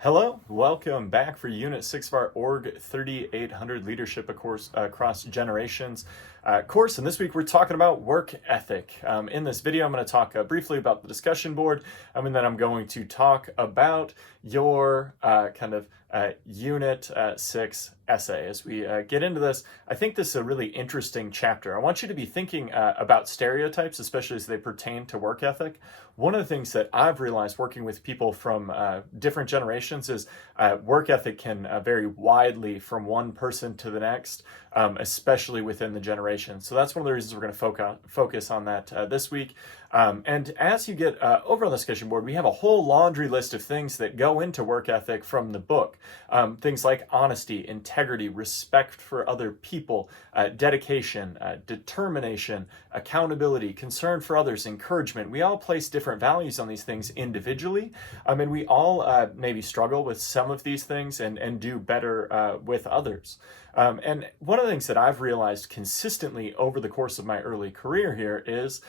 Hello, welcome back for Unit 6 of our ORG-3800 Leadership Across Generations course. And this week we're talking about work ethic. In this video, I'm going to talk briefly about the discussion board, and then I'm going to talk about your Unit 6 essay. As we get into this, I think this is a really interesting chapter. I want you to be thinking about stereotypes, especially as they pertain to work ethic. One of the things that I've realized working with people from different generations is work ethic can vary widely from one person to the next, especially within the generation. So that's one of the reasons we're going to focus on that this week. And as you get over on the discussion board, we have a whole laundry list of things that go into work ethic from the book. Things like honesty, integrity, respect for other people, dedication, determination, accountability, concern for others, encouragement. We all place different values on these things individually. And we all maybe struggle with some of these things and do better with others. And one of the things that I've realized consistently over the course of my early career here is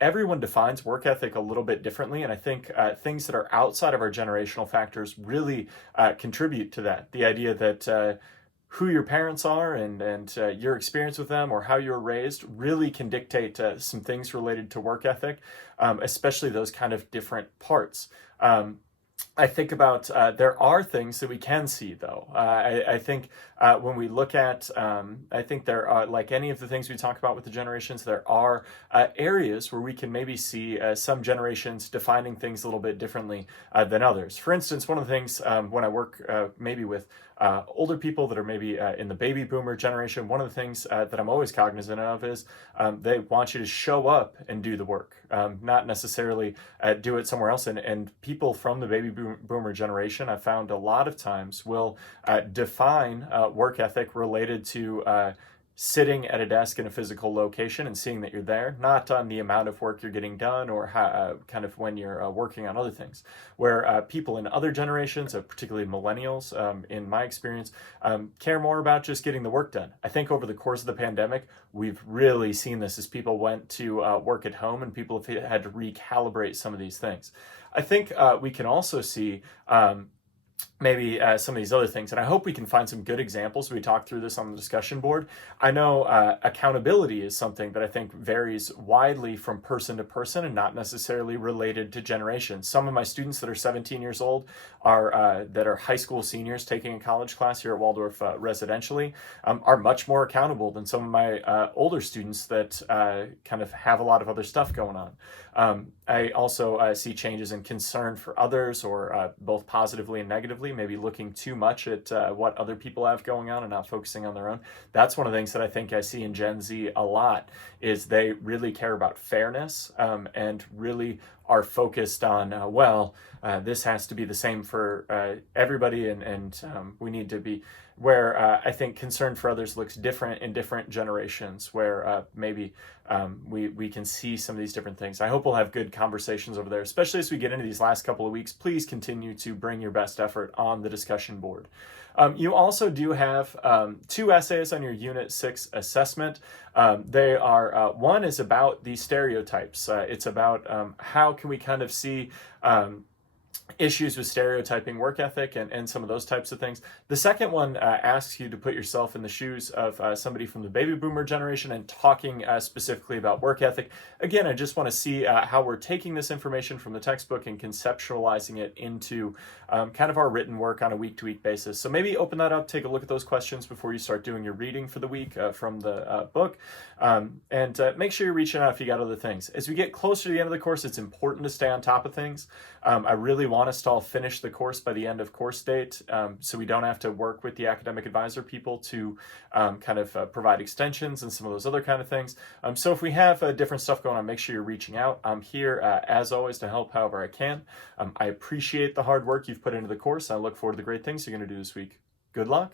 everyone defines work ethic a little bit differently. And I think things that are outside of our generational factors really contribute to that. The idea that who your parents are and your experience with them or how you were raised really can dictate some things related to work ethic, especially those kind of different parts. I think about there are things that we can see, though. I think when we look at, I think there are, like any of the things we talk about with the generations, there are areas where we can maybe see some generations defining things a little bit differently than others. For instance, one of the things when I work maybe with older people that are maybe in the baby boomer generation, one of the things that I'm always cognizant of is they want you to show up and do the work, not necessarily do it somewhere else. And people from the baby boomer generation, I found a lot of times will define work ethic related to sitting at a desk in a physical location and seeing that you're there, not on the amount of work you're getting done or how, kind of when you're working on other things. Where people in other generations, particularly millennials, in my experience, care more about just getting the work done. I think over the course of the pandemic, we've really seen this as people went to work at home and people have had to recalibrate some of these things. I think we can also see maybe some of these other things. And I hope we can find some good examples. We talked through this on the discussion board. I know accountability is something that I think varies widely from person to person and not necessarily related to generations. Some of my students that are 17 years old that are high school seniors taking a college class here at Waldorf residentially are much more accountable than some of my older students that kind of have a lot of other stuff going on. I also see changes in concern for others, or both positively and negatively, maybe looking too much at what other people have going on and not focusing on their own. That's one of the things that I think I see in Gen Z a lot, is they really care about fairness and really are focused on, this has to be the same for everybody, and we need to be, where I think concern for others looks different in different generations, where maybe we can see some of these different things. I hope we'll have good conversations over there, especially as we get into these last couple of weeks. Please continue to bring your best effort on the discussion board. You also do have 2 essays on your Unit 6 assessment. They are, one is about the stereotypes. It's about how can we kind of see issues with stereotyping work ethic and some of those types of things. The second one asks you to put yourself in the shoes of somebody from the baby boomer generation and talking specifically about work ethic. Again, I just want to see how we're taking this information from the textbook and conceptualizing it into kind of our written work on a week-to-week basis. So maybe open that up, take a look at those questions before you start doing your reading for the week from the book, and make sure you're reaching out if you got other things. As we get closer to the end of the course, it's important to stay on top of things. I really want us to all finish the course by the end of course date, so we don't have to work with the academic advisor people to kind of provide extensions and some of those other kind of things. So if we have different stuff going on, make sure you're reaching out. I'm here, as always, to help however I can. I appreciate the hard work you've put into the course. I look forward to the great things you're going to do this week. Good luck.